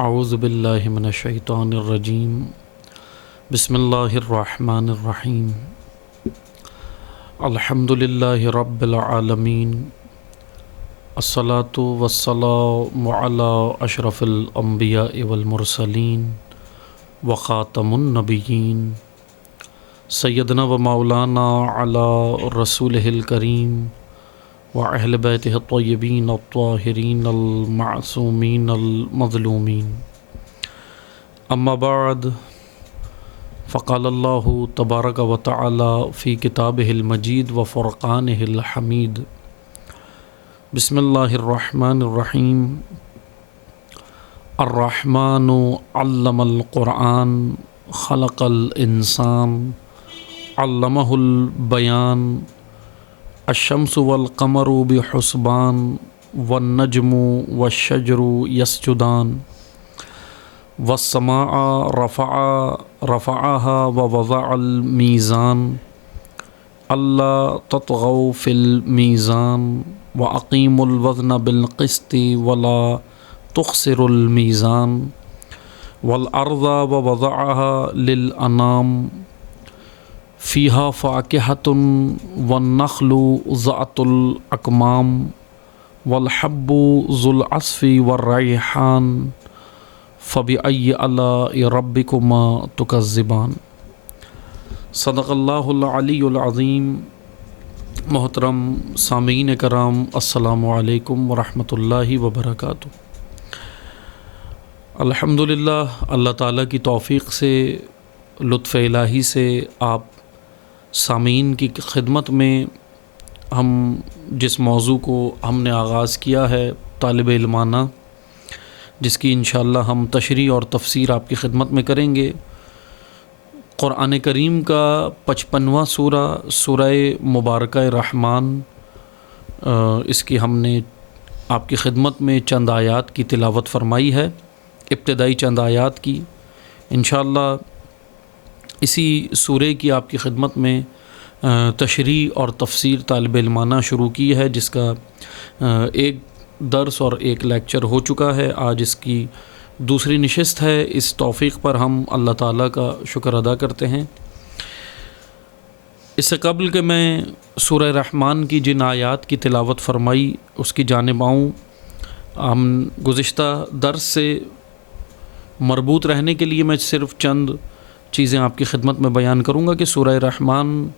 اعوذ باللہ من الشیطان الرجیم بسم اللہ الرحمن الرحیم الحمد للہ رب العالمین الصلاة والسلام علی اشرف الانبیاء والمرسلین وخاتم النبیین سیدنا و مولانا علی رسولہ الکریم وأہل بیتہ الطیبین الطاہرین المعصومین المظلومین اما بعد فقال اللہ تبارک و تعالی فی کتابہ المجید وفرقانہ الحمید بسم اللہ الرحمن الرحیم الرحمن علم القرآن خلق الانسان علمہ البیان الشمس والقمر بحسبان والنجم والشجر يسجدان والسماء رفعها ووضع الميزان ألا تطغوا في الميزان وأقيموا الوزن بالقسط ولا تخسروا الميزان والأرض ووضعها للأنام فیہا فاکہۃ والنخل ذات الاکمام والحب ذو العصف والریحان فبأی آلاء ربکما تکذبان۔ صدق اللہ العلی العظیم۔ محترم سامعین کرام، السلام علیکم ورحمۃ اللہ وبرکاتہ۔ الحمدللہ، اللہ تعالیٰ کی توفیق سے، لطف الہی سے آپ سامعین کی خدمت میں ہم جس موضوع کو ہم نے آغاز کیا ہے طالب علمانہ، جس کی انشاءاللہ ہم تشریح اور تفسیر آپ کی خدمت میں کریں گے، قرآن کریم کا 55واں سورہ مبارکہ رحمان، اس کی ہم نے آپ کی خدمت میں چند آیات کی تلاوت فرمائی ہے، ابتدائی چند آیات کی۔ انشاءاللہ اسی سورہ کی آپ کی خدمت میں تشریح اور تفسیر طالب علمانہ شروع کی ہے، جس کا ایک درس اور ایک لیکچر ہو چکا ہے۔ آج اس کی دوسری نشست ہے۔ اس توفیق پر ہم اللہ تعالیٰ کا شکر ادا کرتے ہیں۔ اس سے قبل کہ میں سورہ رحمان کی جن آیات کی تلاوت فرمائی اس کی جانب آؤں، ہم گزشتہ درس سے مربوط رہنے کے لیے میں صرف چند چیزیں آپ کی خدمت میں بیان کروں گا کہ سورہ رحمان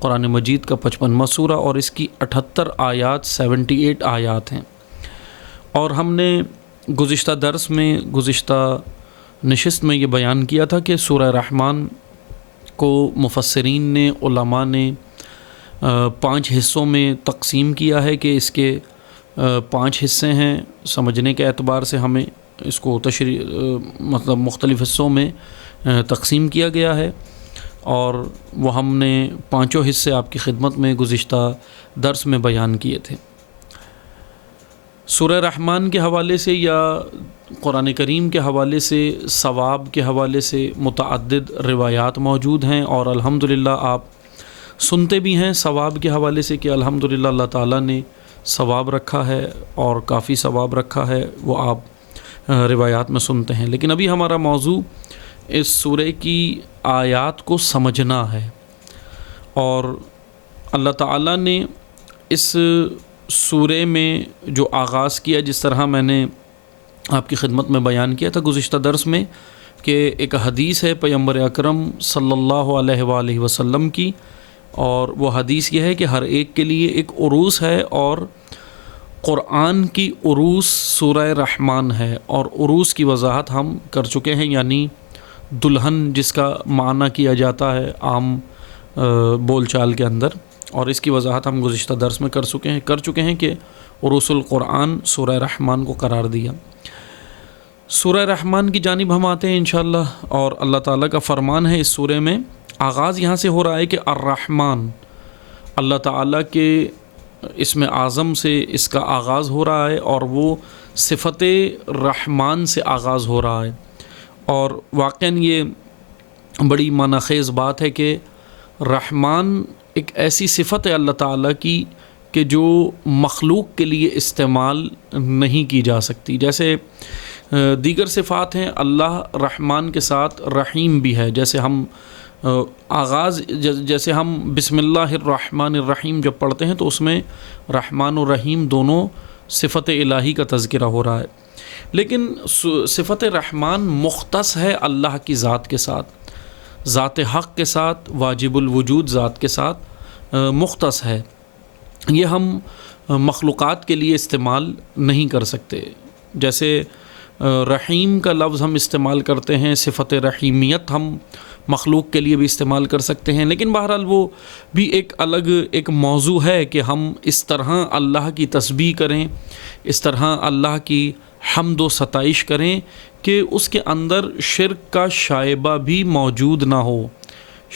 قرآن مجید کا 55واں سورہ اور اس کی 78 آیات 78 آیات ہیں، اور ہم نے گزشتہ درس میں، گزشتہ نشست میں یہ بیان کیا تھا کہ سورہ رحمان کو مفسرین نے، علماء نے 5 حصوں میں تقسیم کیا ہے کہ اس کے 5 حصے ہیں۔ سمجھنے کے اعتبار سے ہمیں اس کو مطلب مختلف حصوں میں تقسیم کیا گیا ہے، اور وہ ہم نے 5 حصے آپ کی خدمت میں گزشتہ درس میں بیان کیے تھے۔ سورہ رحمان کے حوالے سے یا قرآن کریم کے حوالے سے، ثواب کے حوالے سے متعدد روایات موجود ہیں، اور الحمدللہ آپ سنتے بھی ہیں ثواب کے حوالے سے کہ الحمدللہ اللہ تعالیٰ نے ثواب رکھا ہے اور کافی ثواب رکھا ہے، وہ آپ روایات میں سنتے ہیں۔ لیکن ابھی ہمارا موضوع اس سورہ کی آیات کو سمجھنا ہے، اور اللہ تعالیٰ نے اس سورہ میں جو آغاز کیا، جس طرح میں نے آپ کی خدمت میں بیان کیا تھا گزشتہ درس میں، کہ ایک حدیث ہے پیغمبر اکرم صلی اللہ علیہ وآلہ وسلم کی، اور وہ حدیث یہ ہے کہ ہر ایک کے لیے ایک عروس ہے، اور قرآن کی عروس سورہ رحمان ہے، اور عروس کی وضاحت ہم کر چکے ہیں، یعنی دلہن جس کا معنی کیا جاتا ہے عام بول چال کے اندر، اور اس کی وضاحت ہم گزشتہ درس میں کر چکے ہیں کہ عروس القرآن سورہ رحمان کو قرار دیا۔ سورہ رحمان کی جانب ہم آتے ہیں انشاءاللہ، اور اللہ تعالیٰ کا فرمان ہے اس سورہ میں، آغاز یہاں سے ہو رہا ہے کہ الرحمن، اللہ تعالیٰ کے اسم اعظم سے اس کا آغاز ہو رہا ہے، اور وہ صفت رحمان سے آغاز ہو رہا ہے، اور واقعاً یہ بڑی معنی خیز بات ہے کہ رحمان ایک ایسی صفت ہے اللہ تعالیٰ کی کہ جو مخلوق کے لیے استعمال نہیں کی جا سکتی۔ جیسے دیگر صفات ہیں، اللہ رحمان کے ساتھ رحیم بھی ہے. جیسے ہم جیسے ہم بسم اللہ الرحمن الرحیم جب پڑھتے ہیں تو اس میں رحمان و رحیم دونوں صفت الہی کا تذکرہ ہو رہا ہے. لیکن صفت رحمان مختص ہے اللہ کی ذات کے ساتھ، ذات حق کے ساتھ، واجب الوجود ذات کے ساتھ مختص ہے. یہ ہم مخلوقات کے لیے استعمال نہیں کر سکتے. جیسے رحیم کا لفظ ہم استعمال کرتے ہیں، صفت رحیمیت ہم مخلوق کے لیے بھی استعمال کر سکتے ہیں، لیکن بہرحال وہ بھی ایک الگ ایک موضوع ہے کہ ہم اس طرح اللہ کی تسبیح کریں، اس طرح اللہ کی حمد و ستائش کریں کہ اس کے اندر شرک کا شائبہ بھی موجود نہ ہو.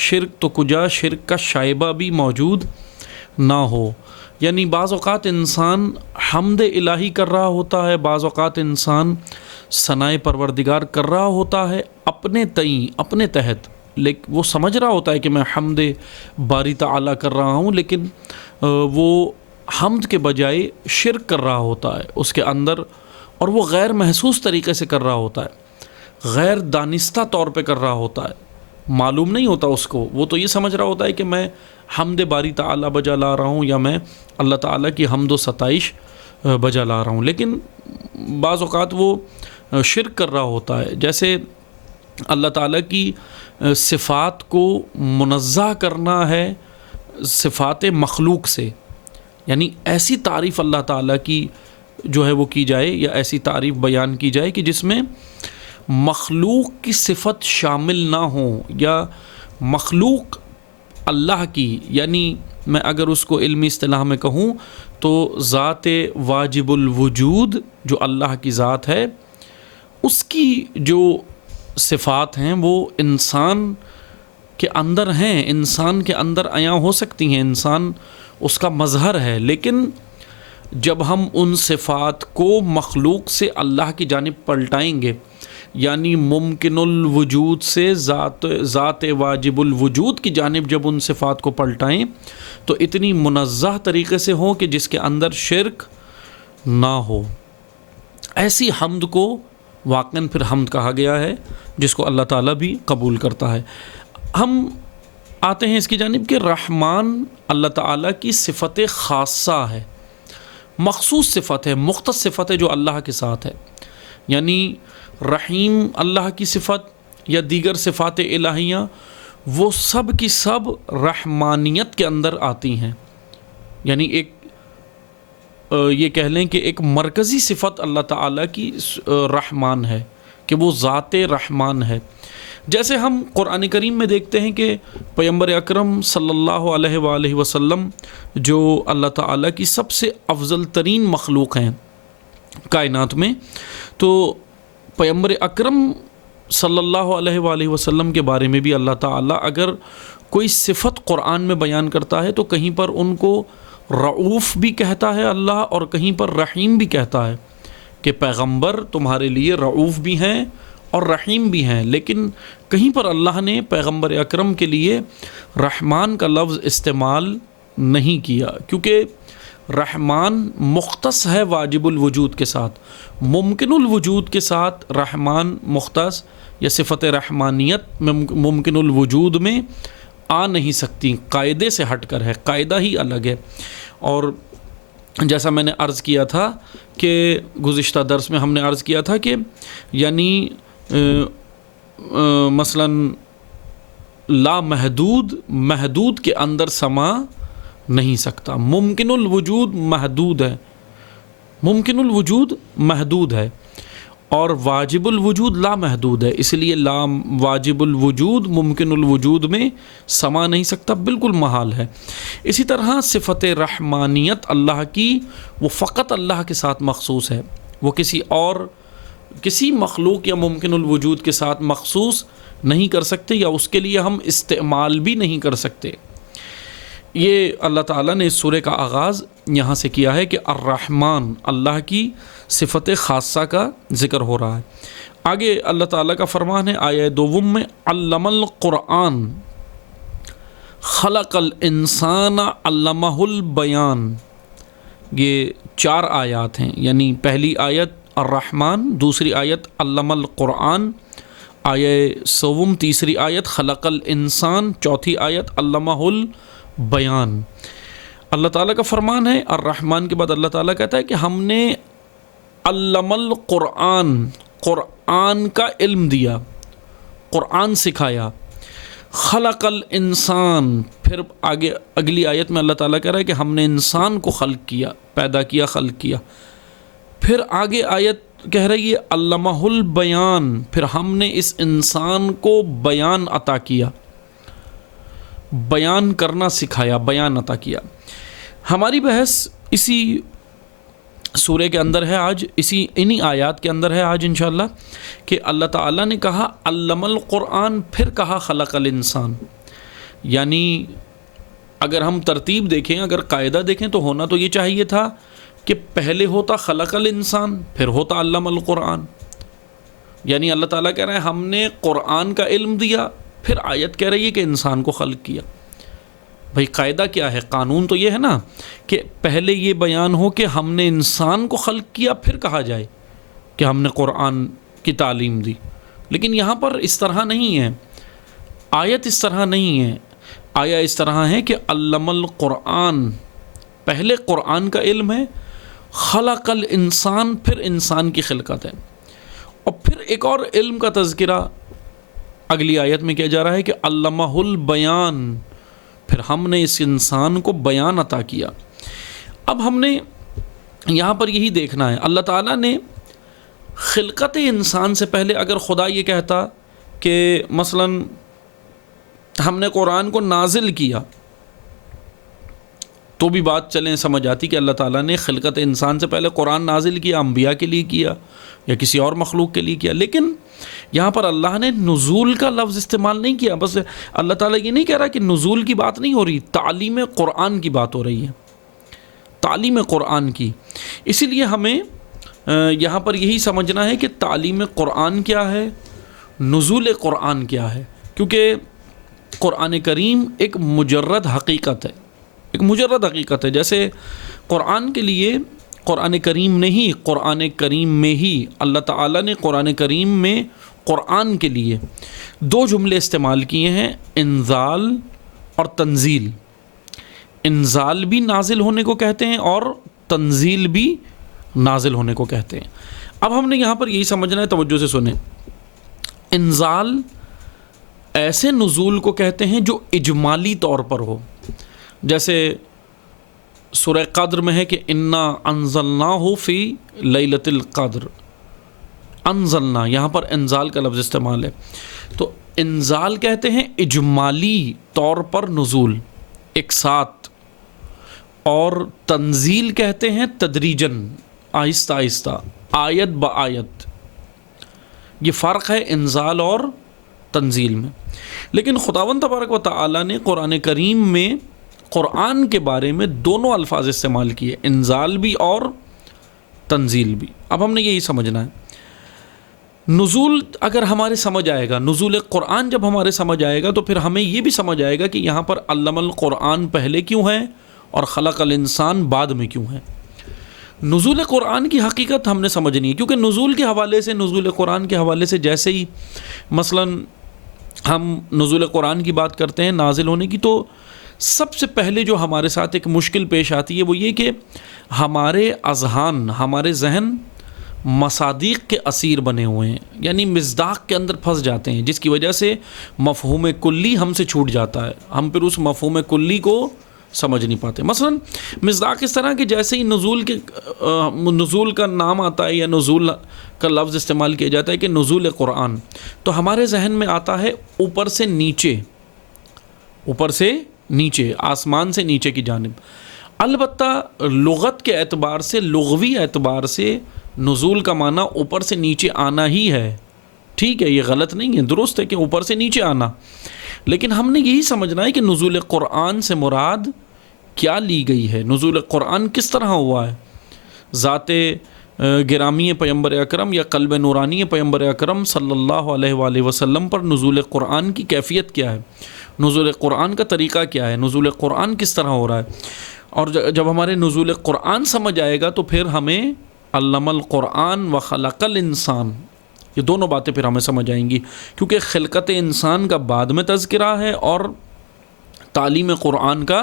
شرک تو کجا، شرک کا شائبہ بھی موجود نہ ہو. یعنی بعض اوقات انسان حمد الہی کر رہا ہوتا ہے، بعض اوقات انسان ثناء پروردگار کر رہا ہوتا ہے اپنے تئیں، اپنے تحت، لیکن وہ سمجھ رہا ہوتا ہے کہ میں حمد باری تعالیٰ کر رہا ہوں، لیکن وہ حمد کے بجائے شرک کر رہا ہوتا ہے اس کے اندر، اور وہ غیر محسوس طریقے سے کر رہا ہوتا ہے، غیر دانستہ طور پہ کر رہا ہوتا ہے، معلوم نہیں ہوتا اس کو. وہ تو یہ سمجھ رہا ہوتا ہے کہ میں حمد باری تعالیٰ بجا لا رہا ہوں، یا میں اللہ تعالیٰ کی حمد و ستائش بجا لا رہا ہوں، لیکن بعض اوقات وہ شرک کر رہا ہوتا ہے. جیسے اللہ تعالیٰ کی صفات کو منزہ کرنا ہے صفات مخلوق سے، یعنی ایسی تعریف اللہ تعالیٰ کی جو ہے وہ کی جائے، یا ایسی تعریف بیان کی جائے کہ جس میں مخلوق کی صفت شامل نہ ہو، یا مخلوق اللہ کی، یعنی میں اگر اس کو علمی اصطلاح میں کہوں تو ذات واجب الوجود جو اللہ کی ذات ہے، اس کی جو صفات ہیں وہ انسان کے اندر ہیں، انسان کے اندر عیاں ہو سکتی ہیں، انسان اس کا مظہر ہے. لیکن جب ہم ان صفات کو مخلوق سے اللہ کی جانب پلٹائیں گے، یعنی ممکن الوجود سے ذات واجب الوجود کی جانب جب ان صفات کو پلٹائیں تو اتنی منزہ طریقے سے ہوں کہ جس کے اندر شرک نہ ہو. ایسی حمد کو واقعاً پھر حمد کہا گیا ہے، جس کو اللہ تعالیٰ بھی قبول کرتا ہے. ہم آتے ہیں اس کی جانب کہ رحمان اللہ تعالیٰ کی صفت خاصہ ہے، مخصوص صفت ہے، مختص صفت ہے جو اللہ کے ساتھ ہے. یعنی رحیم اللہ کی صفت یا دیگر صفات الہیہ وہ سب کی سب رحمانیت کے اندر آتی ہیں. یعنی ایک یہ کہہ لیں کہ ایک مرکزی صفت اللہ تعالیٰ کی رحمان ہے، کہ وہ ذات رحمان ہے. جیسے ہم قرآن کریم میں دیکھتے ہیں کہ پیغمبر اکرم صلی اللہ علیہ وآلہ وسلم جو اللہ تعالیٰ کی سب سے افضل ترین مخلوق ہیں کائنات میں، تو پیغمبر اکرم صلی اللہ علیہ وآلہ وسلم کے بارے میں بھی اللہ تعالیٰ اگر کوئی صفت قرآن میں بیان کرتا ہے تو کہیں پر ان کو رعوف بھی کہتا ہے اللہ، اور کہیں پر رحیم بھی کہتا ہے کہ پیغمبر تمہارے لیے رعوف بھی ہیں اور رحیم بھی ہیں. لیکن کہیں پر اللہ نے پیغمبر اکرم کے لیے رحمان کا لفظ استعمال نہیں کیا، کیونکہ رحمان مختص ہے واجب الوجود کے ساتھ. ممکن الوجود کے ساتھ رحمان مختص یا صفت رحمانیت ممکن الوجود میں آ نہیں سکتی، قاعدے سے ہٹ کر ہے، قاعدہ ہی الگ ہے. اور جیسا میں نے عرض کیا تھا کہ گزشتہ درس میں ہم نے عرض کیا تھا کہ یعنی مثلا لا محدود کے اندر سما نہیں سکتا. ممکن الوجود محدود ہے، ممکن الوجود محدود ہے، اور واجب الوجود لا محدود ہے. اس لیے لا واجب الوجود ممکن الوجود میں سما نہیں سکتا، بالکل محال ہے. اسی طرح صفت رحمانیت اللہ کی وہ فقط اللہ کے ساتھ مخصوص ہے، وہ کسی مخلوق یا ممکن الوجود کے ساتھ مخصوص نہیں کر سکتے، یا اس کے لیے ہم استعمال بھی نہیں کر سکتے. یہ اللہ تعالیٰ نے اس سورہ کا آغاز یہاں سے کیا ہے کہ الرحمن اللہ کی صفت خاصہ کا ذکر ہو رہا ہے. آگے اللہ تعالیٰ کا فرمان ہے آیہ دوم میں علم القرآن خلق الانسان علمہ البیان. یہ 4 آیات ہیں، یعنی پہلی آیت الرحمن، دوسری آیت علم القرآن، آیہ سوم تیسری آیت خلق الانسان، چوتھی آیت علمہ البیان۔ اللہ تعالیٰ کا فرمان ہے، الرحمن کے بعد اللہ تعالیٰ کہتا ہے کہ ہم نے علم القرآن، قرآن کا علم دیا، قرآن سکھایا، خلق الانسان، پھر آگے اگلی آیت میں اللہ تعالیٰ کہہ رہا ہے کہ ہم نے انسان کو خلق کیا، پیدا کیا، خلق کیا۔ پھر آگے آیت کہہ رہی ہے علمہ البیان، پھر ہم نے اس انسان کو بیان عطا کیا، بیان کرنا سکھایا، بیان عطا کیا۔ ہماری بحث اسی سورہ کے اندر ہے آج، انہی آیات کے اندر ہے آج انشاءاللہ، کہ اللہ تعالیٰ نے کہا علم القرآن، پھر کہا خلق الانسان۔ یعنی اگر ہم ترتیب دیکھیں، اگر قاعدہ دیکھیں تو ہونا تو یہ چاہیے تھا کہ پہلے ہوتا خلق الانسان، پھر ہوتا علم القرآن۔ یعنی اللہ تعالیٰ کہہ رہے ہیں ہم نے قرآن کا علم دیا، پھر آیت کہہ رہی ہے کہ انسان کو خلق کیا۔ بھئی قاعدہ کیا ہے؟ قانون تو یہ ہے نا کہ پہلے یہ بیان ہو کہ ہم نے انسان کو خلق کیا، پھر کہا جائے کہ ہم نے قرآن کی تعلیم دی۔ لیکن یہاں پر اس طرح نہیں ہے، آیت اس طرح نہیں ہے، آیا اس طرح ہے کہ علم القرآن، پہلے قرآن کا علم ہے، خلق الانسان، پھر انسان کی خلقت ہے، اور پھر ایک اور علم کا تذکرہ اگلی آیت میں کیا جا رہا ہے کہ علمہ البیان، پھر ہم نے اس انسان کو بیان عطا کیا۔ اب ہم نے یہاں پر یہی دیکھنا ہے، اللہ تعالیٰ نے خلقت انسان سے پہلے اگر خدا یہ کہتا کہ مثلاً ہم نے قرآن کو نازل کیا، تو بھی بات چلیں سمجھ آتی کہ اللہ تعالیٰ نے خلقت انسان سے پہلے قرآن نازل کیا، انبیاء کے لیے کیا یا کسی اور مخلوق کے لیے کیا۔ لیکن یہاں پر اللہ نے نزول کا لفظ استعمال نہیں کیا، بس اللہ تعالیٰ یہ نہیں کہہ رہا کہ نزول کی بات نہیں ہو رہی، تعلیم قرآن کی بات ہو رہی ہے، تعلیم قرآن کی۔ اسی لیے ہمیں یہاں پر یہی سمجھنا ہے کہ تعلیم قرآن کیا ہے، نزول قرآن کیا ہے، کیونکہ قرآن کریم ایک مجرد حقیقت ہے، ایک مجرد حقیقت ہے۔ جیسے قرآن کے لیے، قرآن کریم نے ہی، قرآن کریم میں ہی اللہ تعالیٰ نے قرآن کریم میں قرآن کے لیے دو جملے استعمال کیے ہیں، انزال اور تنزیل۔ انزال بھی نازل ہونے کو کہتے ہیں اور تنزیل بھی نازل ہونے کو کہتے ہیں۔ اب ہم نے یہاں پر یہی سمجھنا ہے، توجہ سے سنیں۔ انزال ایسے نزول کو کہتے ہیں جو اجمالی طور پر ہو، جیسے سورہ قدر میں ہے کہ انا انزلناہ فی لیلۃ القدر، انزلنا، یہاں پر انزال کا لفظ استعمال ہے۔ تو انزال کہتے ہیں اجمالی طور پر نزول، ایک ساتھ، اور تنزیل کہتے ہیں تدریجاً، آہستہ آہستہ، آیت با آیت۔ یہ فرق ہے انزال اور تنزیل میں۔ لیکن خداوند تبارک و تعالی نے قرآن کریم میں قرآن کے بارے میں دونوں الفاظ استعمال کیے، انزال بھی اور تنزیل بھی۔ اب ہم نے یہی سمجھنا ہے، نزول اگر ہمارے سمجھ آئے گا، نزول قرآن جب ہمارے سمجھ آئے گا تو پھر ہمیں یہ بھی سمجھ آئے گا کہ یہاں پر علم القرآن پہلے کیوں ہے اور خلق الانسان بعد میں کیوں ہے۔ نزول قرآن کی حقیقت ہم نے سمجھنی ہے، کیونکہ نزول کے حوالے سے، نزول قرآن کے حوالے سے جیسے ہی مثلاً ہم نزول قرآن کی بات کرتے ہیں، نازل ہونے کی، تو سب سے پہلے جو ہمارے ساتھ ایک مشکل پیش آتی ہے وہ یہ کہ ہمارے اذہان، ہمارے ذہن مصادیق کے اسیر بنے ہوئے ہیں، یعنی مصداق کے اندر پھنس جاتے ہیں، جس کی وجہ سے مفہوم کلی ہم سے چھوٹ جاتا ہے، ہم پھر اس مفہوم کلی کو سمجھ نہیں پاتے۔ مثلا مصداق اس طرح کہ جیسے ہی نزول کا نام آتا ہے یا نزول کا لفظ استعمال کیا جاتا ہے کہ نزول قرآن، تو ہمارے ذہن میں آتا ہے اوپر سے نیچے، اوپر سے نیچے، آسمان سے نیچے کی جانب۔ البتہ لغت کے اعتبار سے، لغوی اعتبار سے نزول کا معنی اوپر سے نیچے آنا ہی ہے، ٹھیک ہے، یہ غلط نہیں ہے، درست ہے کہ اوپر سے نیچے آنا، لیکن ہم نے یہی سمجھنا ہے کہ نزول قرآن سے مراد کیا لی گئی ہے، نزول قرآن کس طرح ہوا ہے، ذات گرامی پیمبر اکرم یا قلب نورانی پیمبر اکرم صلی اللہ علیہ وآلہ وسلم پر نزول قرآن کی کیفیت کیا ہے، نزول قرآن کا طریقہ کیا ہے، نزول قرآن کس طرح ہو رہا ہے۔ اور جب ہمارے نزول قرآن سمجھ آئے گا تو پھر ہمیں علم القرآن و خلق الانسان، یہ دونوں باتیں پھر ہمیں سمجھ آئیں گی، کیونکہ خلقت انسان کا بعد میں تذکرہ ہے اور تعلیم قرآن کا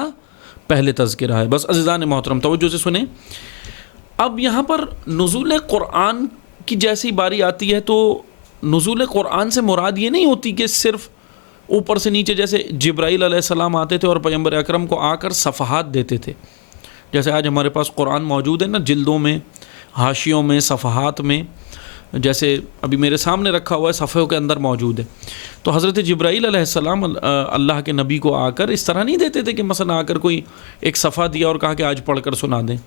پہلے تذکرہ ہے۔ بس عزیزان محترم توجہ سے سنیں، اب یہاں پر نزول قرآن کی جیسی باری آتی ہے تو نزول قرآن سے مراد یہ نہیں ہوتی کہ صرف اوپر سے نیچے، جیسے جبرائیل علیہ السلام آتے تھے اور پیغمبر اکرم کو آ کر صفحات دیتے تھے، جیسے آج ہمارے پاس قرآن موجود ہے نا، جلدوں میں، حاشیوں میں، صفحات میں، جیسے ابھی میرے سامنے رکھا ہوا ہے صفحوں کے اندر موجود ہے۔ تو حضرت جبرائیل علیہ السلام اللہ کے نبی کو آ کر اس طرح نہیں دیتے تھے کہ مثلا آ کر کوئی ایک صفحہ دیا اور کہا کہ آج پڑھ کر سنا دیں،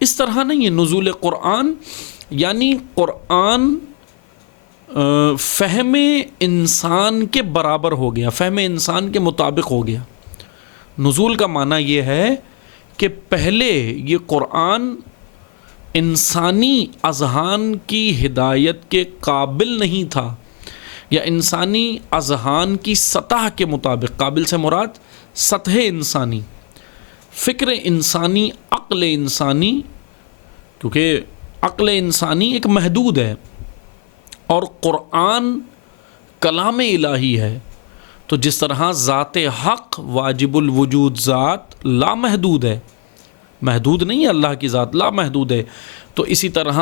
اس طرح نہیں ہے۔ نزول قرآن یعنی قرآن فہم انسان کے برابر ہو گیا، فہم انسان کے مطابق ہو گیا۔ نزول کا معنی یہ ہے کہ پہلے یہ قرآن انسانی اذہان کی ہدایت کے قابل نہیں تھا، یا انسانی اذہان کی سطح کے مطابق، قابل سے مراد سطح انسانی، فکر انسانی، عقل انسانی، کیونکہ عقل انسانی ایک محدود ہے اور قرآن کلام الہی ہے، تو جس طرح ذات حق واجب الوجود ذات لامحدود ہے، محدود نہیں ہے، اللہ کی ذات لامحدود ہے، تو اسی طرح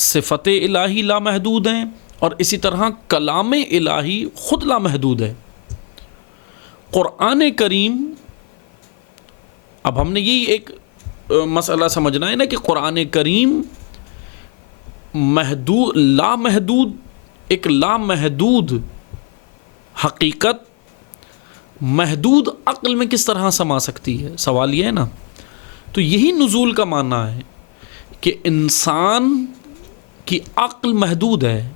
صفت الہی لامحدود ہیں اور اسی طرح کلام الہی خود لامحدود ہے۔ قرآن کریم، اب ہم نے یہی ایک مسئلہ سمجھنا ہے نا کہ قرآن کریم محدود، لامحدود، ایک لامحدود حقیقت محدود عقل میں کس طرح سما سکتی ہے، سوال یہ ہے نا۔ تو یہی نزول کا معنی ہے کہ انسان کی عقل محدود ہے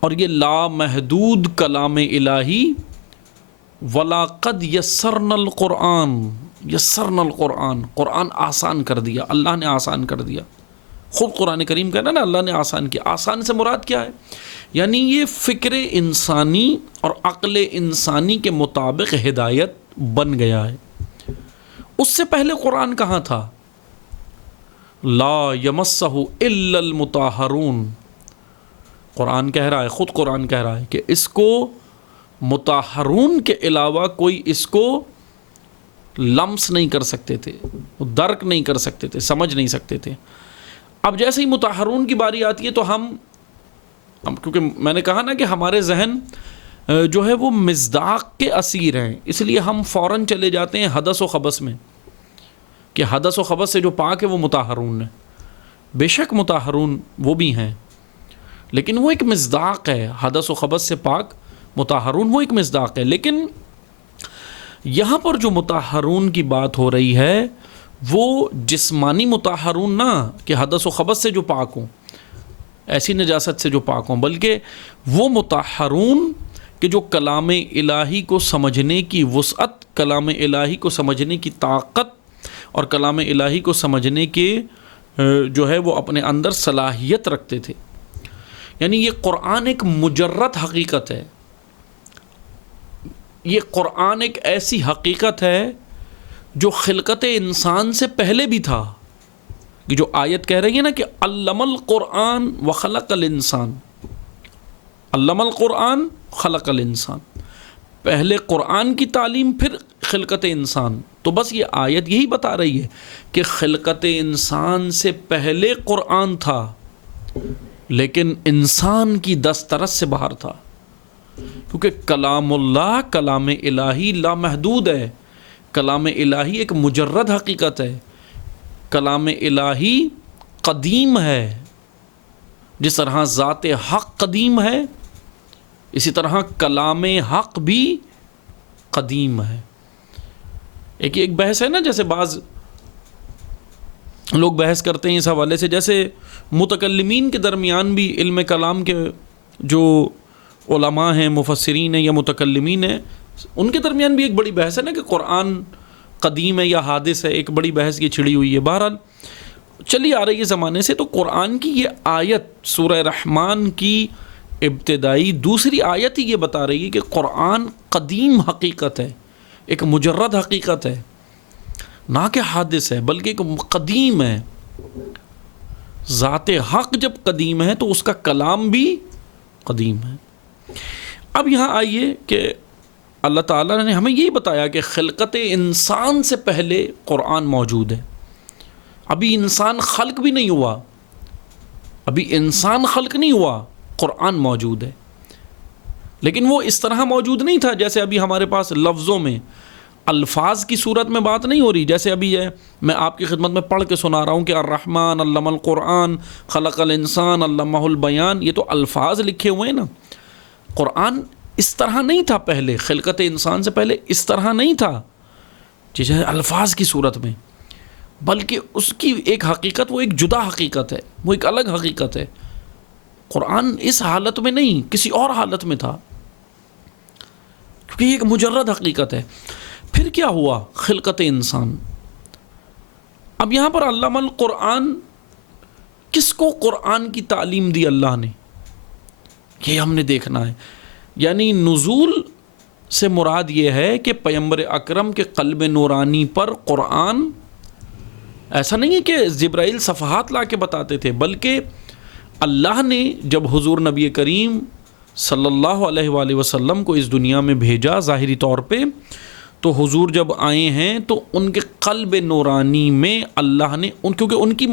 اور یہ لامحدود کلام الہی، وَلَقَدْ يَسَّرْنَا الْقُرْآنَ، یسرنا القرآن، قرآن آسان کر دیا، اللہ نے آسان کر دیا۔ خود قرآن کریم کہنا نا اللہ نے آسان کیا، آسان سے مراد کیا ہے؟ یعنی یہ فکر انسانی اور عقل انسانی کے مطابق ہدایت بن گیا ہے۔ اس سے پہلے قرآن کہاں تھا؟ لا یمسہ الا المطہرون، قرآن کہہ رہا ہے، خود قرآن کہہ رہا ہے کہ اس کو مطہرون کے علاوہ کوئی اس کو لمس نہیں کر سکتے تھے، درک نہیں کر سکتے تھے، سمجھ نہیں سکتے تھے۔ اب جیسے ہی مطہرون کی باری آتی ہے تو ہم کیونکہ میں نے کہا نا کہ ہمارے ذہن جو ہے وہ مصداق کے اسیر ہیں، اس لیے ہم فوراً چلے جاتے ہیں حدث و خبث میں کہ حدث و خبث سے جو پاک ہے وہ مطہرون ہے۔ بے شک مطہرون وہ بھی ہیں، لیکن وہ ایک مصداق ہے، حدث و خبث سے پاک مطہرون وہ ایک مصداق ہے۔ لیکن یہاں پر جو مطہرون کی بات ہو رہی ہے وہ جسمانی مطہرون نہ کہ حدث و خبث سے جو پاک ہوں، ایسی نجاست سے جو پاک ہوں، بلکہ وہ مطہرون کہ جو کلام الہی کو سمجھنے کی وسعت، کلام الہی کو سمجھنے کی طاقت اور کلام الہی کو سمجھنے کے جو ہے وہ اپنے اندر صلاحیت رکھتے تھے۔ یعنی یہ قرآن ایک مجرد حقیقت ہے، یہ قرآن ایک ایسی حقیقت ہے جو خلقت انسان سے پہلے بھی تھا، کہ جو آیت کہہ رہی ہے نا کہ علم القرآن وخلق الانسان، علم القرآن خلق الانسان، پہلے قرآن کی تعلیم پھر خلقت انسان۔ تو بس یہ آیت یہی بتا رہی ہے کہ خلقت انسان سے پہلے قرآن تھا، لیکن انسان کی دسترس سے باہر تھا، کیونکہ کلام اللہ، کلام الہی لامحدود ہے، کلام الہی ایک مجرد حقیقت ہے، کلام الہی قدیم ہے، جس طرح ذات حق قدیم ہے اسی طرح کلام حق بھی قدیم ہے۔ ایک بحث ہے نا، جیسے بعض لوگ بحث کرتے ہیں اس حوالے سے، جیسے متکلمین کے درمیان بھی علم کلام کے جو علماء ہیں، مفسرین ہیں یا متکلمین ہیں، ان کے درمیان بھی ایک بڑی بحث ہے نا کہ قرآن قدیم ہے یا حادث ہے، ایک بڑی بحث یہ چھڑی ہوئی ہے، بہرحال چلی آ رہی ہے زمانے سے۔ تو قرآن کی یہ آیت سورہ رحمان کی ابتدائی دوسری آیت ہی یہ بتا رہی ہے کہ قرآن قدیم حقیقت ہے، ایک مجرد حقیقت ہے، نہ کہ حادث ہے بلکہ ایک قدیم ہے۔ ذات حق جب قدیم ہے تو اس کا کلام بھی قدیم ہے۔ اب یہاں آئیے کہ اللہ تعالیٰ نے ہمیں یہی بتایا کہ خلقت انسان سے پہلے قرآن موجود ہے۔ ابھی انسان خلق بھی نہیں ہوا، ابھی انسان خلق نہیں ہوا، قرآن موجود ہے، لیکن وہ اس طرح موجود نہیں تھا جیسے ابھی ہمارے پاس لفظوں میں الفاظ کی صورت میں بات نہیں ہو رہی۔ جیسے ابھی ہے میں آپ کی خدمت میں پڑھ کے سنا رہا ہوں کہ الرحمن علم القرآن خلق الانسان علمہ البیان، یہ تو الفاظ لکھے ہوئے ہیں نا۔ قرآن اس طرح نہیں تھا پہلے، خلقت انسان سے پہلے اس طرح نہیں تھا جیسے الفاظ کی صورت میں، بلکہ اس کی ایک حقیقت، وہ ایک جدا حقیقت ہے، وہ ایک الگ حقیقت ہے۔ قرآن اس حالت میں نہیں، کسی اور حالت میں تھا، کیونکہ یہ ایک مجرد حقیقت ہے۔ پھر کیا ہوا؟ خلقت انسان۔ اب یہاں پر علم القرآن، کس کو قرآن کی تعلیم دی اللہ نے، یہ ہم نے دیکھنا ہے۔ یعنی نزول سے مراد یہ ہے کہ پیغمبر اکرم کے قلب نورانی پر قرآن، ایسا نہیں ہے کہ جبرائیل صفحات لا کے بتاتے تھے، بلکہ اللہ نے جب حضور نبی کریم صلی اللہ علیہ وآلہ وسلم کو اس دنیا میں بھیجا ظاہری طور پہ، تو حضور جب آئے ہیں تو ان کے قلب نورانی میں اللہ نے کیونکہ ان کی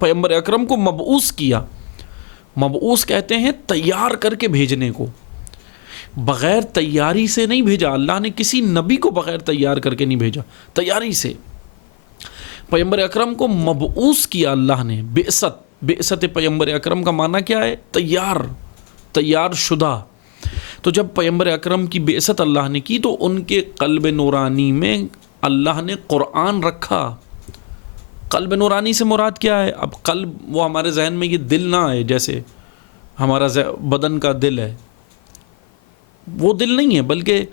پیغمبر اکرم کو مبعوث کیا۔ مبعوث کہتے ہیں تیار کر کے بھیجنے کو، بغیر تیاری سے نہیں بھیجا۔ اللہ نے کسی نبی کو بغیر تیار کر کے نہیں بھیجا، تیاری سے پیغمبر اکرم کو مبعوث کیا اللہ نے۔ بعثت پیغمبر اکرم کا معنی کیا ہے؟ تیار شدہ۔ تو جب پیغمبر اکرم کی بعثت اللہ نے کی تو ان کے قلب نورانی میں اللہ نے قرآن رکھا۔ قلب نورانی سے مراد کیا ہے؟ اب قلب وہ ہمارے ذہن میں یہ دل نہ آئے جیسے ہمارا بدن کا دل ہے، وہ دل نہیں ہے، بلکہ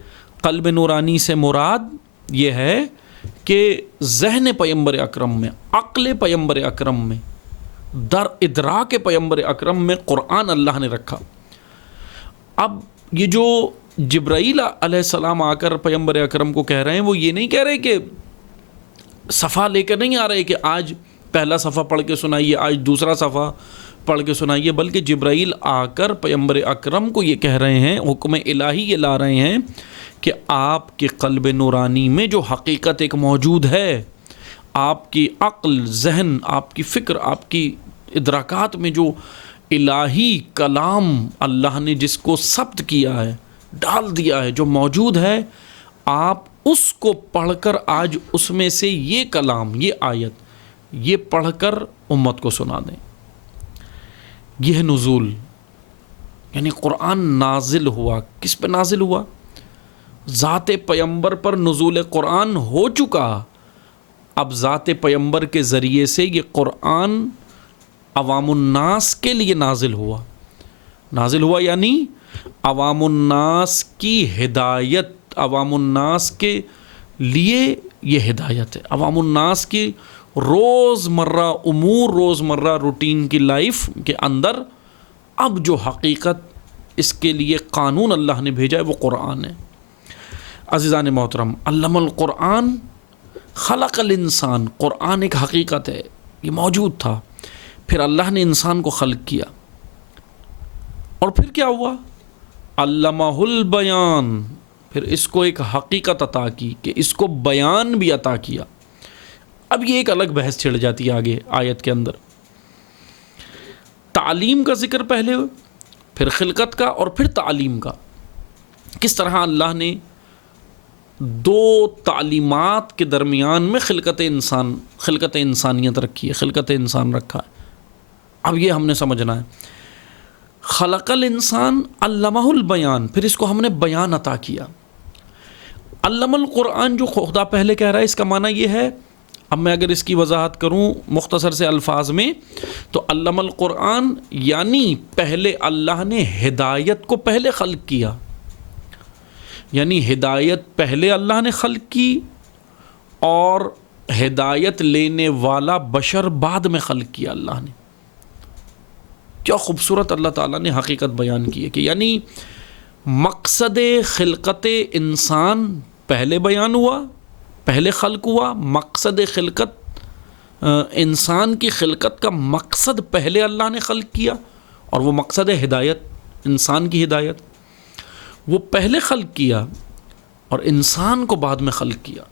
قلب نورانی سے مراد یہ ہے کہ ذہن پیغمبر اکرم میں، عقل پیغمبر اکرم میں، در ادراک پیغمبر اکرم میں قرآن اللہ نے رکھا۔ اب یہ جو جبرائیل علیہ السلام آ کر پیغمبر اکرم کو کہہ رہے ہیں، وہ یہ نہیں کہہ رہے کہ صفحہ لے کر نہیں آ رہے کہ آج پہلا صفحہ پڑھ کے سنائیے، آج دوسرا صفحہ پڑھ کے سنائیے، بلکہ جبرائیل آ کر پیغمبر اکرم کو یہ کہہ رہے ہیں، حکم الہی یہ لا رہے ہیں کہ آپ کے قلب نورانی میں جو حقیقت ایک موجود ہے، آپ کی عقل، ذہن، آپ کی فکر، آپ کی ادراکات میں جو الہی کلام اللہ نے جس کو ثبت کیا ہے، ڈال دیا ہے، جو موجود ہے، آپ اس کو پڑھ کر آج اس میں سے یہ کلام، یہ آیت، یہ پڑھ کر امت کو سنا دیں۔ یہ ہے نزول، یعنی قرآن نازل ہوا۔ کس پہ نازل ہوا؟ ذات پیغمبر پر نزول قرآن ہو چکا، اب ذات پیغمبر کے ذریعے سے یہ قرآن عوام الناس کے لیے نازل ہوا یعنی عوام الناس کی ہدایت، عوام الناس کے لیے یہ ہدایت ہے، عوام الناس کی روزمرہ امور، روزمرہ روٹین کی لائف کے اندر اب جو حقیقت، اس کے لیے قانون اللہ نے بھیجا ہے وہ قرآن ہے۔ عزیزان محترم، علم القرآن خلق الانسان، قرآن ایک حقیقت ہے، یہ موجود تھا، پھر اللہ نے انسان کو خلق کیا، اور پھر کیا ہوا؟ علمہ البیان، پھر اس کو ایک حقیقت عطا کی کہ اس کو بیان بھی عطا کیا۔ اب یہ ایک الگ بحث چھڑ جاتی ہے آگے آیت کے اندر۔ تعلیم کا ذکر پہلے، پھر خلقت کا، اور پھر تعلیم کا۔ کس طرح اللہ نے دو تعلیمات کے درمیان میں خلقت انسانیت رکھی ہے، خلقت انسان رکھا ہے۔ اب یہ ہم نے سمجھنا ہے۔ خلق الانسان علمہ البیان، پھر اس کو ہم نے بیان عطا کیا۔ علم القرآن جو خدا پہلے کہہ رہا ہے، اس کا معنی یہ ہے، اب میں اگر اس کی وضاحت کروں مختصر سے الفاظ میں، تو علم القرآن یعنی پہلے اللہ نے ہدایت کو پہلے خلق کیا، یعنی ہدایت پہلے اللہ نے خلق کی اور ہدایت لینے والا بشر بعد میں خلق کیا اللہ نے۔ کیا خوبصورت اللہ تعالیٰ نے حقیقت بیان کی ہے کہ یعنی مقصد خلقت انسان پہلے بیان ہوا، پہلے خلق ہوا، مقصد خلقت انسان کی خلقت کا مقصد پہلے اللہ نے خلق کیا، اور وہ مقصد ہے ہدایت، انسان کی ہدایت، وہ پہلے خلق کیا اور انسان کو بعد میں خلق کیا۔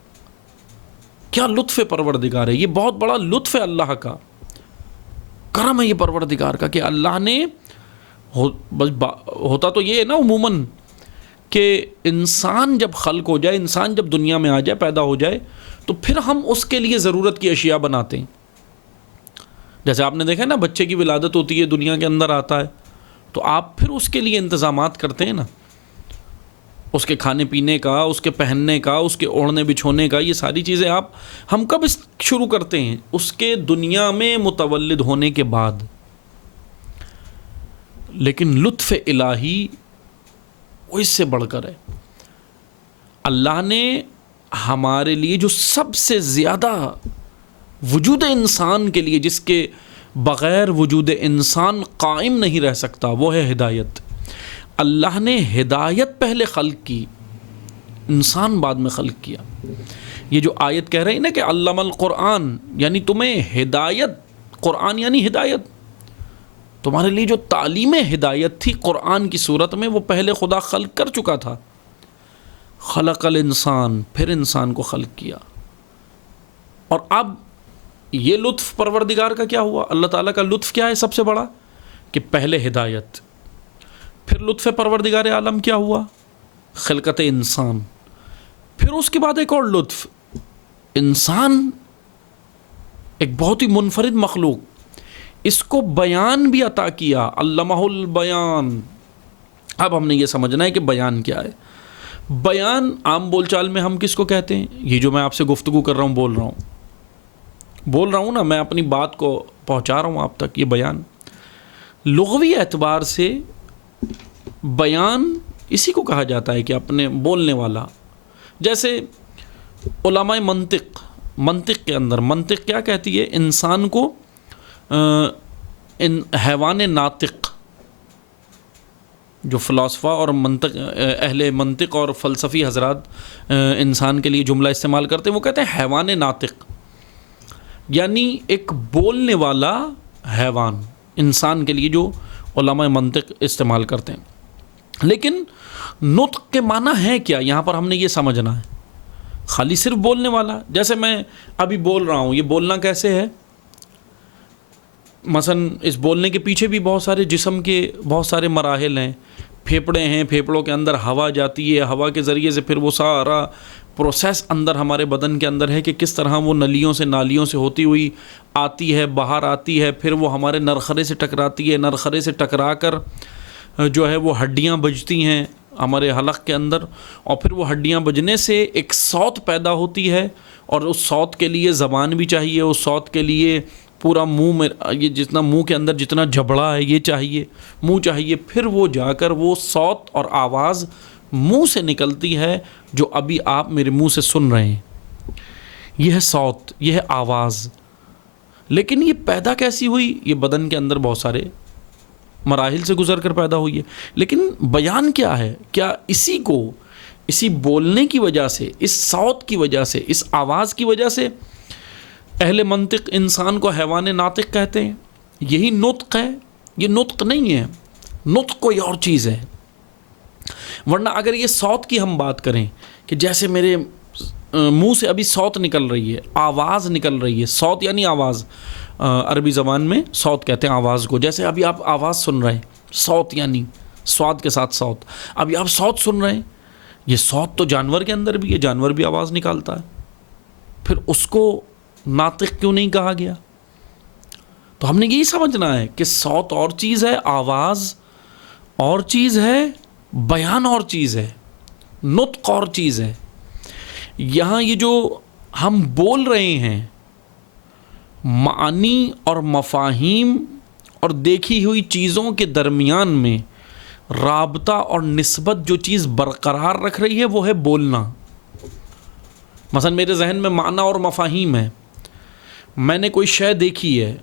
کیا لطف پروردگار ہے، یہ بہت بڑا لطف ہے اللہ کا، کرم ہے یہ پروردگار کا کہ اللہ نے ہوتا تو یہ ہے نا عموماً کہ انسان جب خلق ہو جائے، انسان جب دنیا میں آ جائے، پیدا ہو جائے، تو پھر ہم اس کے لیے ضرورت کی اشیاء بناتے ہیں۔ جیسے آپ نے دیکھا نا، بچے کی ولادت ہوتی ہے، دنیا کے اندر آتا ہے، تو آپ پھر اس کے لیے انتظامات کرتے ہیں نا، اس کے کھانے پینے کا، اس کے پہننے کا، اس کے اوڑھنے بچھونے کا، یہ ساری چیزیں ہم کب شروع کرتے ہیں؟ اس کے دنیا میں متولد ہونے کے بعد۔ لیکن لطف الہی وہ اس سے بڑھ کر ہے، اللہ نے ہمارے لیے جو سب سے زیادہ وجود انسان کے لیے، جس کے بغیر وجود انسان قائم نہیں رہ سکتا، وہ ہے ہدایت۔ اللہ نے ہدایت پہلے خلق کی، انسان بعد میں خلق کیا۔ یہ جو آیت کہہ رہی نا کہ علم القرآن، یعنی تمہیں ہدایت، قرآن یعنی ہدایت، تمہارے لیے جو تعلیم ہدایت تھی قرآن کی صورت میں، وہ پہلے خدا خلق کر چکا تھا۔ خلق الانسان، پھر انسان کو خلق کیا۔ اور اب یہ لطف پروردگار کا کیا ہوا؟ اللہ تعالیٰ کا لطف کیا ہے سب سے بڑا؟ کہ پہلے ہدایت، پھر لطف پروردگار عالم کیا ہوا؟ خلقت انسان، پھر اس کے بعد ایک اور لطف، انسان ایک بہت ہی منفرد مخلوق، اس کو بیان بھی عطا کیا، علمہ البیان۔ اب ہم نے یہ سمجھنا ہے کہ بیان کیا ہے۔ بیان عام بول چال میں ہم کس کو کہتے ہیں؟ یہ جو میں آپ سے گفتگو کر رہا ہوں، بول رہا ہوں نا، میں اپنی بات کو پہنچا رہا ہوں آپ تک، یہ بیان لغوی اعتبار سے بیان اسی کو کہا جاتا ہے کہ اپنے بولنے والا۔ جیسے علماء منطق کے اندر منطق کیا کہتی ہے؟ انسان کو حیوان ناطق، جو فلاسفہ اور اہل منطق اور فلسفی حضرات انسان کے لیے جملہ استعمال کرتے ہیں، وہ کہتے ہیں حیوان ناطق، یعنی ایک بولنے والا حیوان، انسان کے لیے جو علماء منطق استعمال کرتے ہیں۔ لیکن نطق کے معنی ہے کیا؟ یہاں پر ہم نے یہ سمجھنا ہے، خالی صرف بولنے والا۔ جیسے میں ابھی بول رہا ہوں، یہ بولنا کیسے ہے؟ مثلا اس بولنے کے پیچھے بھی بہت سارے جسم کے بہت سارے مراحل ہیں، پھیپھڑے ہیں، پھیپھڑوں کے اندر ہوا جاتی ہے، ہوا کے ذریعے سے پھر وہ سارا پروسیس اندر ہمارے بدن کے اندر ہے کہ کس طرح وہ نلیوں سے نالیوں سے ہوتی ہوئی آتی ہے، باہر آتی ہے، پھر وہ ہمارے نرخرے سے ٹکراتی ہے، نرخرے سے ٹکرا کر جو ہے وہ ہڈیاں بجتی ہیں ہمارے حلق کے اندر، اور پھر وہ ہڈیاں بجنے سے ایک صوت پیدا ہوتی ہے، اور اس صوت کے لیے زبان بھی چاہیے، اس صوت کے لیے پورا منہ میں، یہ جتنا منہ کے اندر جتنا جبڑا ہے یہ چاہیے، منہ چاہیے، پھر وہ جا کر وہ صوت اور آواز منہ سے نکلتی ہے جو ابھی آپ میرے منہ سے سن رہے ہیں۔ یہ ہے صوت، یہ ہے آواز۔ لیکن یہ پیدا کیسی ہوئی؟ یہ بدن کے اندر بہت سارے مراحل سے گزر کر پیدا ہوئی ہے۔ لیکن بیان کیا ہے؟ کیا اسی بولنے کی وجہ سے، اس صوت کی وجہ سے، اس آواز کی وجہ سے اہل منطق انسان کو حیوان ناطق کہتے ہیں؟ یہی نطق ہے؟ یہ نطق نہیں ہے، نطق کوئی اور چیز ہے۔ ورنہ اگر یہ صوت کی ہم بات کریں کہ جیسے میرے منہ سے ابھی صوت نکل رہی ہے، آواز نکل رہی ہے، صوت یعنی آواز، عربی زبان میں صوت کہتے ہیں آواز کو۔ جیسے ابھی آپ آواز سن رہے ہیں، صوت یعنی سواد کے ساتھ صوت، ابھی آپ صوت سن رہے ہیں، یہ صوت تو جانور کے اندر بھی ہے، جانور بھی آواز نکالتا ہے، پھر اس کو ناطق کیوں نہیں کہا گیا؟ تو ہم نے یہی سمجھنا ہے کہ صوت اور چیز ہے، آواز اور چیز ہے، بیان اور چیز ہے، نطق اور چیز ہے۔ یہاں یہ جو ہم بول رہے ہیں، معانی اور مفاہیم اور دیکھی ہوئی چیزوں کے درمیان میں رابطہ اور نسبت جو چیز برقرار رکھ رہی ہے وہ ہے بولنا۔ مثلا میرے ذہن میں معنی اور مفاہیم ہے، میں نے کوئی شے دیکھی ہے،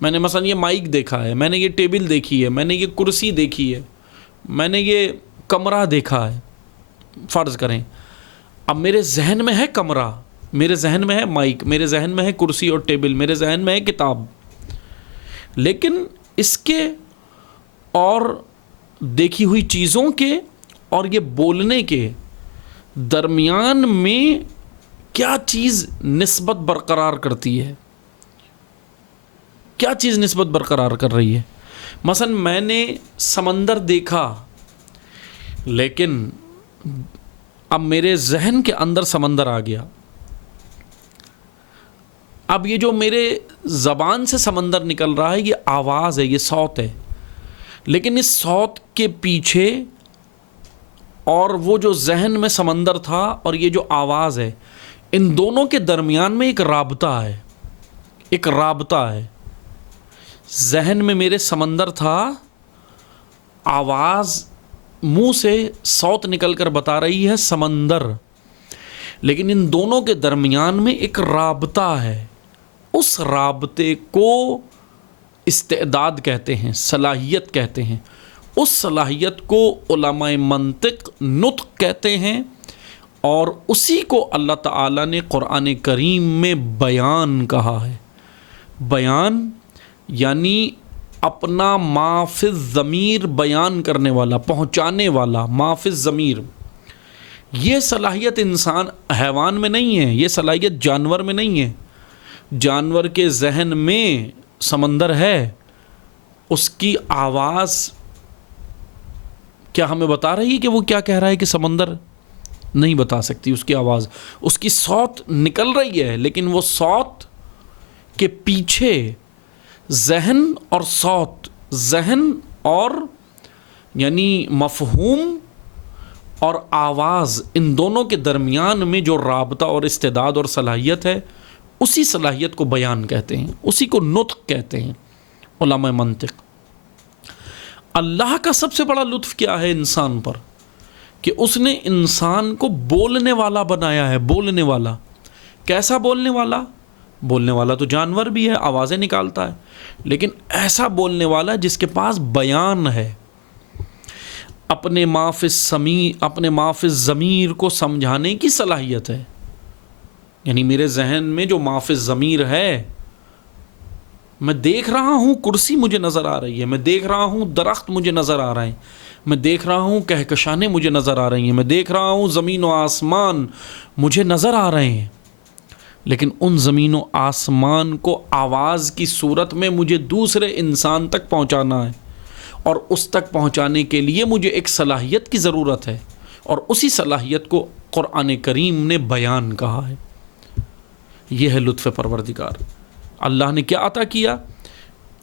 میں نے مثلا یہ مائک دیکھا ہے، میں نے یہ ٹیبل دیکھی ہے، میں نے یہ کرسی دیکھی ہے، میں نے یہ کمرہ دیکھا ہے، فرض کریں۔ اب میرے ذہن میں ہے کمرہ، میرے ذہن میں ہے مائک، میرے ذہن میں ہے کرسی اور ٹیبل، میرے ذہن میں ہے کتاب، لیکن اس کے اور دیکھی ہوئی چیزوں کے اور یہ بولنے کے درمیان میں کیا چیز نسبت برقرار کرتی ہے، کیا چیز نسبت برقرار کر رہی ہے؟ مثلا میں نے سمندر دیکھا، لیکن اب میرے ذہن کے اندر سمندر آ گیا، اب یہ جو میرے زبان سے سمندر نکل رہا ہے یہ آواز ہے، یہ صوت ہے، لیکن اس صوت کے پیچھے اور وہ جو ذہن میں سمندر تھا اور یہ جو آواز ہے، ان دونوں کے درمیان میں ایک رابطہ ہے، ایک رابطہ ہے۔ ذہن میں میرے سمندر تھا، آواز منہ سے صوت نکل کر بتا رہی ہے سمندر، لیکن ان دونوں کے درمیان میں ایک رابطہ ہے، اس رابطے کو استعداد کہتے ہیں، صلاحیت کہتے ہیں، اس صلاحیت کو علماء منطق نطق کہتے ہیں، اور اسی کو اللہ تعالیٰ نے قرآن کریم میں بیان کہا ہے۔ بیان یعنی اپنا ما فی الضمیر بیان کرنے والا، پہنچانے والا، ما فی الضمیر۔ یہ صلاحیت انسان حیوان میں نہیں ہے، یہ صلاحیت جانور میں نہیں ہے۔ جانور کے ذہن میں سمندر ہے، اس کی آواز کیا ہمیں بتا رہی ہے کہ وہ کیا کہہ رہا ہے کہ سمندر؟ نہیں بتا سکتی اس کی آواز، اس کی صوت نکل رہی ہے، لیکن وہ صوت کے پیچھے ذہن اور صوت، ذہن اور یعنی مفہوم اور آواز، ان دونوں کے درمیان میں جو رابطہ اور استعداد اور صلاحیت ہے، اسی صلاحیت کو بیان کہتے ہیں، اسی کو نطق کہتے ہیں علماء منطق۔ اللہ کا سب سے بڑا لطف کیا ہے انسان پر کہ اس نے انسان کو بولنے والا بنایا ہے، بولنے والا۔ کیسا بولنے والا؟ بولنے والا تو جانور بھی ہے، آوازیں نکالتا ہے، لیکن ایسا بولنے والا جس کے پاس بیان ہے، اپنے ما فی الضمیر کو سمجھانے کی صلاحیت ہے۔ یعنی میرے ذہن میں جو ما فی الضمیر ہے، میں دیکھ رہا ہوں کرسی مجھے نظر آ رہی ہے، میں دیکھ رہا ہوں درخت مجھے نظر آ رہے ہیں، میں دیکھ رہا ہوں کہکشانیں مجھے نظر آ رہی ہیں، میں دیکھ رہا ہوں زمین و آسمان مجھے نظر آ رہے ہیں، لیکن ان زمین و آسمان کو آواز کی صورت میں مجھے دوسرے انسان تک پہنچانا ہے، اور اس تک پہنچانے کے لیے مجھے ایک صلاحیت کی ضرورت ہے، اور اسی صلاحیت کو قرآن کریم نے بیان کہا ہے۔ یہ ہے لطف پروردگار۔ اللہ نے کیا عطا کیا؟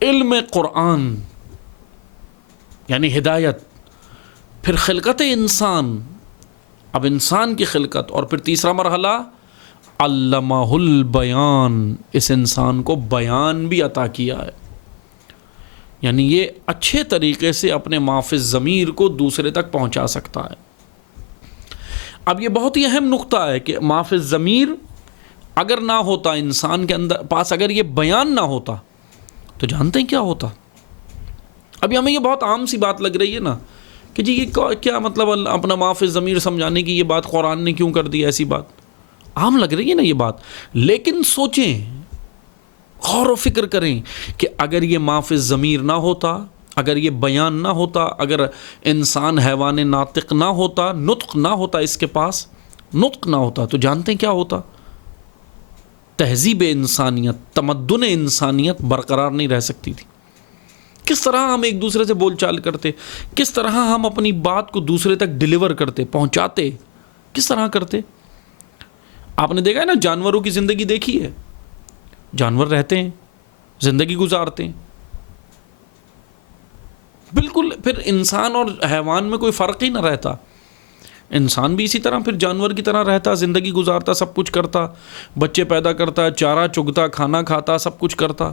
علم قرآن یعنی ہدایت، پھر خلقت انسان، اب انسان کی خلقت، اور پھر تیسرا مرحلہ علمہ البیان، اس انسان کو بیان بھی عطا کیا ہے، یعنی یہ اچھے طریقے سے اپنے ما فی الضمیر کو دوسرے تک پہنچا سکتا ہے۔ اب یہ بہت ہی اہم نقطہ ہے کہ ما فی الضمیر اگر نہ ہوتا انسان کے اندر پاس، اگر یہ بیان نہ ہوتا تو جانتے ہیں کیا ہوتا؟ ابھی ہمیں یہ بہت عام سی بات لگ رہی ہے نا کہ جی یہ کیا مطلب اپنا ما فی الضمیر سمجھانے کی یہ بات قرآن نے کیوں کر دی؟ ایسی بات عام لگ رہی ہے نا یہ بات، لیکن سوچیں، غور و فکر کریں کہ اگر یہ ما فی الضمیر نہ ہوتا، اگر یہ بیان نہ ہوتا، اگر انسان حیوان ناطق نہ ہوتا، نطق نہ ہوتا، اس کے پاس نطق نہ ہوتا، تو جانتے ہیں کیا ہوتا؟ تہذیب انسانیت، تمدن انسانیت برقرار نہیں رہ سکتی تھی۔ کس طرح ہم ایک دوسرے سے بول چال کرتے، کس طرح ہم اپنی بات کو دوسرے تک ڈیلیور کرتے، پہنچاتے، کس طرح کرتے؟ آپ نے دیکھا ہے نا، جانوروں کی زندگی دیکھی ہے، جانور رہتے ہیں، زندگی گزارتے ہیں، بالکل پھر انسان اور حیوان میں کوئی فرق ہی نہ رہتا۔ انسان بھی اسی طرح پھر جانور کی طرح رہتا، زندگی گزارتا، سب کچھ کرتا، بچے پیدا کرتا، چارہ چگتا، کھانا کھاتا، سب کچھ کرتا،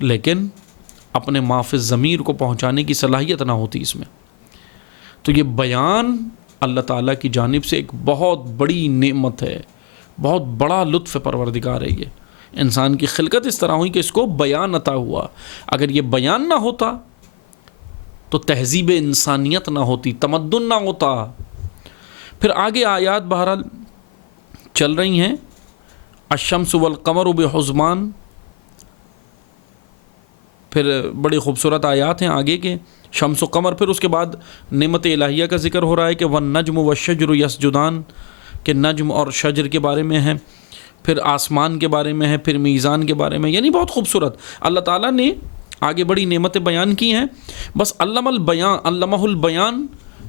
لیکن اپنے ما فی الضمیر کو پہنچانے کی صلاحیت نہ ہوتی اس میں۔ تو یہ بیان اللہ تعالیٰ کی جانب سے ایک بہت بڑی نعمت ہے، بہت بڑا لطف پروردگار ہے۔ یہ انسان کی خلقت اس طرح ہوئی کہ اس کو بیان عطا ہوا۔ اگر یہ بیان نہ ہوتا تو تہذیب انسانیت نہ ہوتی، تمدن نہ ہوتا۔ پھر آگے آیات بہرحال چل رہی ہیں، الشمس والقمر بحسبان، پھر بڑی خوبصورت آیات ہیں آگے کے، شمس و قمر، پھر اس کے بعد نعمت الہیہ کا ذکر ہو رہا ہے کہ والنجم والشجر یسجدان، کہ نجم اور شجر کے بارے میں ہے، پھر آسمان کے بارے میں ہے، پھر میزان کے بارے میں، یعنی بہت خوبصورت اللہ تعالیٰ نے آگے بڑی نعمتیں بیان کی ہیں. بس علمہ البیان،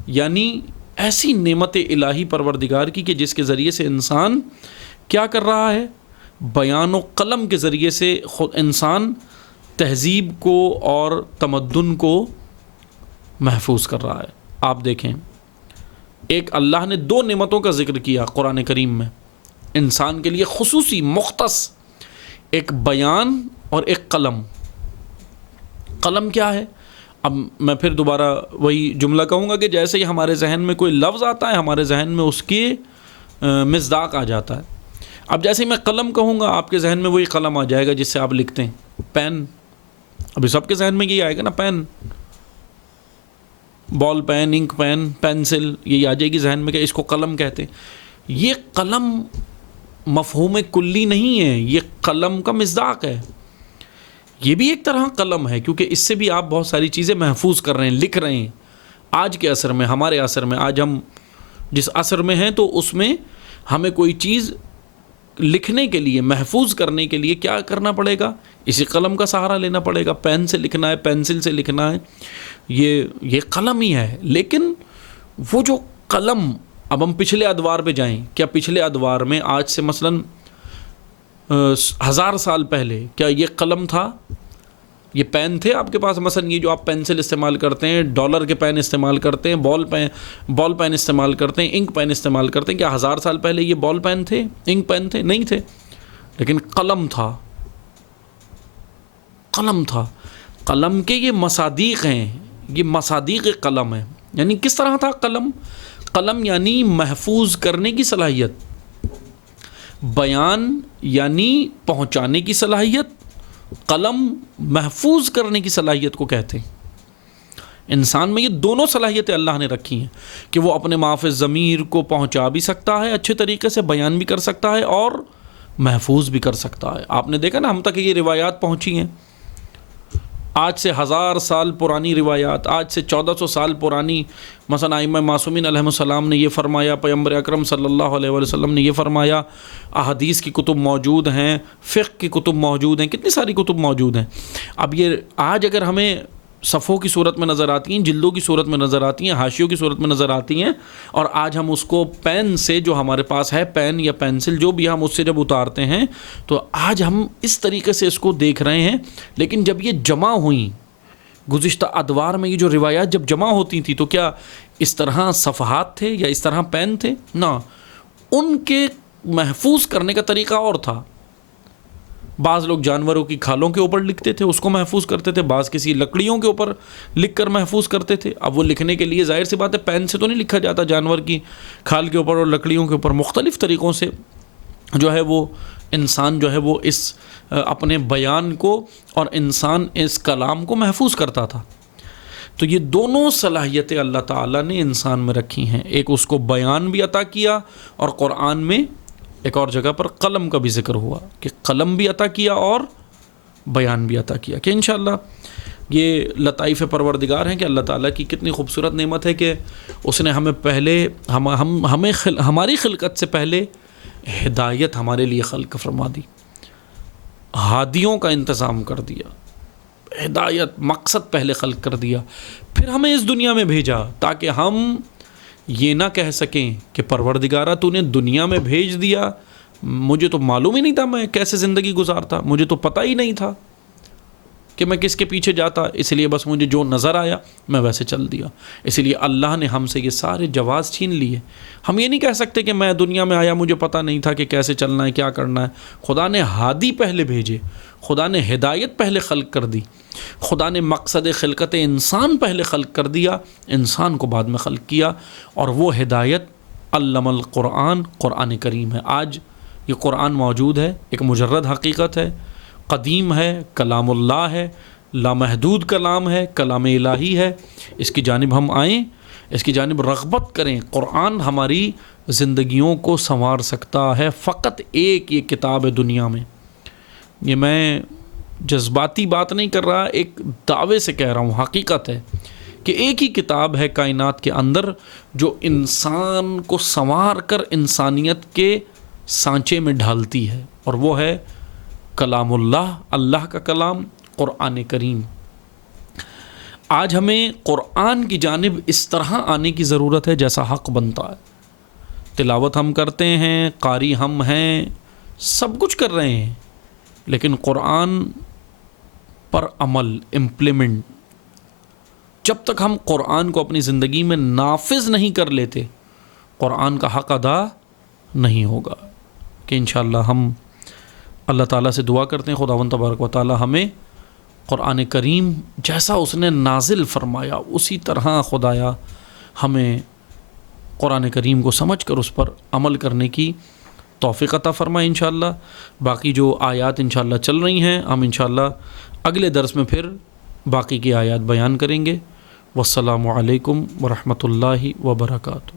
یعنی ایسی نعمت الہی پروردگار کی کہ جس کے ذریعے سے انسان کیا کر رہا ہے، بیان و قلم کے ذریعے سے خود انسان تہذیب کو اور تمدن کو محفوظ کر رہا ہے. آپ دیکھیں، ایک اللہ نے 2 نعمتوں کا ذکر کیا قرآن کریم میں انسان کے لیے خصوصی مختص، ایک بیان اور ایک قلم. قلم کیا ہے؟ اب میں پھر دوبارہ وہی جملہ کہوں گا کہ جیسے ہی ہمارے ذہن میں کوئی لفظ آتا ہے ہمارے ذہن میں اس کی مصداق آ جاتا ہے. اب جیسے ہی میں قلم کہوں گا آپ کے ذہن میں وہی قلم آ جائے گا جس سے آپ لکھتے ہیں. پین، ابھی سب کے ذہن میں یہ آئے گا نا، پین، بال پین، انک پین، پینسل، یہ آ جائے گی ذہن میں کہ اس کو قلم کہتے ہیں. یہ قلم مفہوم کلی نہیں ہے، یہ قلم کا مصداق ہے. یہ بھی ایک طرح قلم ہے کیونکہ اس سے بھی آپ بہت ساری چیزیں محفوظ کر رہے ہیں، لکھ رہے ہیں. آج کے عصر میں، ہمارے عصر میں، آج ہم جس عصر میں ہیں تو اس میں ہمیں کوئی چیز لکھنے کے لیے، محفوظ کرنے کے لیے کیا کرنا پڑے گا؟ اسی قلم کا سہارا لینا پڑے گا. پین سے لکھنا ہے، پینسل سے لکھنا ہے، یہ قلم ہی ہے. لیکن وہ جو قلم، اب ہم پچھلے ادوار پہ جائیں، کیا پچھلے ادوار میں آج سے مثلاً 1000 سال پہلے کیا یہ قلم تھا؟ یہ پین تھے آپ کے پاس؟ مثلا یہ جو آپ پینسل استعمال کرتے ہیں، ڈالر کے پین استعمال کرتے ہیں، بال پین استعمال کرتے ہیں، انک پین استعمال کرتے ہیں، کیا 1000 سال پہلے یہ بال پین تھے، انک پین تھے؟ نہیں تھے. لیکن قلم تھا، قلم تھا. قلم کے یہ مصادیق ہیں، یہ مصادیق قلم ہیں. یعنی کس طرح تھا قلم؟ قلم یعنی محفوظ کرنے کی صلاحیت، بیان یعنی پہنچانے کی صلاحیت، قلم محفوظ کرنے کی صلاحیت کو کہتے ہیں. انسان میں یہ دونوں صلاحیتیں اللہ نے رکھی ہیں کہ وہ اپنے معافِ ضمیر کو پہنچا بھی سکتا ہے، اچھے طریقے سے بیان بھی کر سکتا ہے اور محفوظ بھی کر سکتا ہے. آپ نے دیکھا نا ہم تک یہ روایات پہنچی ہیں، آج سے 1000 سال پرانی روایات، آج سے 1400 سال پرانی. مثلا ائمہ معصومین علیہ السلام نے یہ فرمایا، پیغمبر اکرم صلی اللہ علیہ وسلم نے یہ فرمایا، احادیث کی کتب موجود ہیں، فقہ کی کتب موجود ہیں، کتنی ساری کتب موجود ہیں. اب یہ آج اگر ہمیں صفحوں کی صورت میں نظر آتی ہیں، جلدوں کی صورت میں نظر آتی ہیں، حاشیوں کی صورت میں نظر آتی ہیں، اور آج ہم اس کو پین سے، جو ہمارے پاس ہے پین یا پینسل جو بھی، ہم اس سے جب اتارتے ہیں تو آج ہم اس طریقے سے اس کو دیکھ رہے ہیں. لیکن جب یہ جمع ہوئیں گزشتہ ادوار میں، یہ جو روایات جب جمع ہوتی تھیں تو کیا اس طرح صفحات تھے یا اس طرح پین تھے؟ نہ، ان کے محفوظ کرنے کا طریقہ اور تھا. بعض لوگ جانوروں کی کھالوں کے اوپر لکھتے تھے، اس کو محفوظ کرتے تھے، بعض کسی لکڑیوں کے اوپر لکھ کر محفوظ کرتے تھے. اب وہ لکھنے کے لیے ظاہر سی بات ہے پین سے تو نہیں لکھا جاتا، جانور کی کھال کے اوپر اور لکڑیوں کے اوپر. مختلف طریقوں سے جو ہے وہ انسان جو ہے وہ اس اپنے بیان کو اور انسان اس کلام کو محفوظ کرتا تھا. تو یہ دونوں صلاحیتیں اللہ تعالیٰ نے انسان میں رکھی ہیں. ایک اس کو بیان بھی عطا کیا، اور قرآن میں ایک اور جگہ پر قلم کا بھی ذکر ہوا کہ قلم بھی عطا کیا اور بیان بھی عطا کیا. کہ انشاءاللہ یہ لطائف پروردگار ہیں کہ اللہ تعالیٰ کی کتنی خوبصورت نعمت ہے کہ اس نے ہمیں پہلے ہماری خلقت سے پہلے ہدایت ہمارے لیے خلق فرما دی، ہادیوں کا انتظام کر دیا، ہدایت مقصد پہلے خلق کر دیا، پھر ہمیں اس دنیا میں بھیجا تاکہ ہم یہ نہ کہہ سکیں کہ پروردگارہ تو نے دنیا میں بھیج دیا، مجھے تو معلوم ہی نہیں تھا میں کیسے زندگی گزارتا، مجھے تو پتہ ہی نہیں تھا کہ میں کس کے پیچھے جاتا، اس لیے بس مجھے جو نظر آیا میں ویسے چل دیا. اس لیے اللہ نے ہم سے یہ سارے جواز چھین لیے. ہم یہ نہیں کہہ سکتے کہ میں دنیا میں آیا مجھے پتہ نہیں تھا کہ کیسے چلنا ہے، کیا کرنا ہے. خدا نے ہادی پہلے بھیجے، خدا نے ہدایت پہلے خلق کر دی، خدا نے مقصد خلقت انسان پہلے خلق کر دیا، انسان کو بعد میں خلق کیا. اور وہ ہدایت علم القرآن، قرآن کریم ہے. آج یہ قرآن موجود ہے، ایک مجرد حقیقت ہے، قدیم ہے، کلام اللہ ہے، لامحدود کلام ہے، کلام الہی ہے، اس کی جانب ہم آئیں، اس کی جانب رغبت کریں۔ قرآن ہماری زندگیوں کو سنوار سکتا ہے، فقط ایک یہ کتاب ہے دنیا میں۔ یہ میں جذباتی بات نہیں کر رہا، ایک دعوے سے کہہ رہا ہوں، حقیقت ہے کہ ایک ہی کتاب ہے کائنات کے اندر جو انسان کو سنوار کر انسانیت کے سانچے میں ڈھالتی ہے، اور وہ ہے کلام اللہ، اللہ کا کلام، قرآن کریم۔ آج ہمیں قرآن کی جانب اس طرح آنے کی ضرورت ہے جیسا حق بنتا ہے۔ تلاوت ہم کرتے ہیں، قاری ہم ہیں، سب کچھ کر رہے ہیں، لیکن قرآن پر عمل، امپلیمنٹ، جب تک ہم قرآن کو اپنی زندگی میں نافذ نہیں کر لیتے، قرآن کا حق ادا نہیں ہوگا۔ کہ انشاءاللہ ہم اللہ تعالیٰ سے دعا کرتے ہیں خداوند تبارک و تعالیٰ ہمیں قرآن کریم جیسا اس نے نازل فرمایا اسی طرح خدایا ہمیں قرآن کریم کو سمجھ کر اس پر عمل کرنے کی توفیق عطا فرمائے انشاءاللہ۔ باقی جو آیات انشاءاللہ چل رہی ہیں، ہم انشاءاللہ اگلے درس میں پھر باقی کی آیات بیان کریں گے۔ والسلام علیکم ورحمۃ اللہ وبرکاتہ۔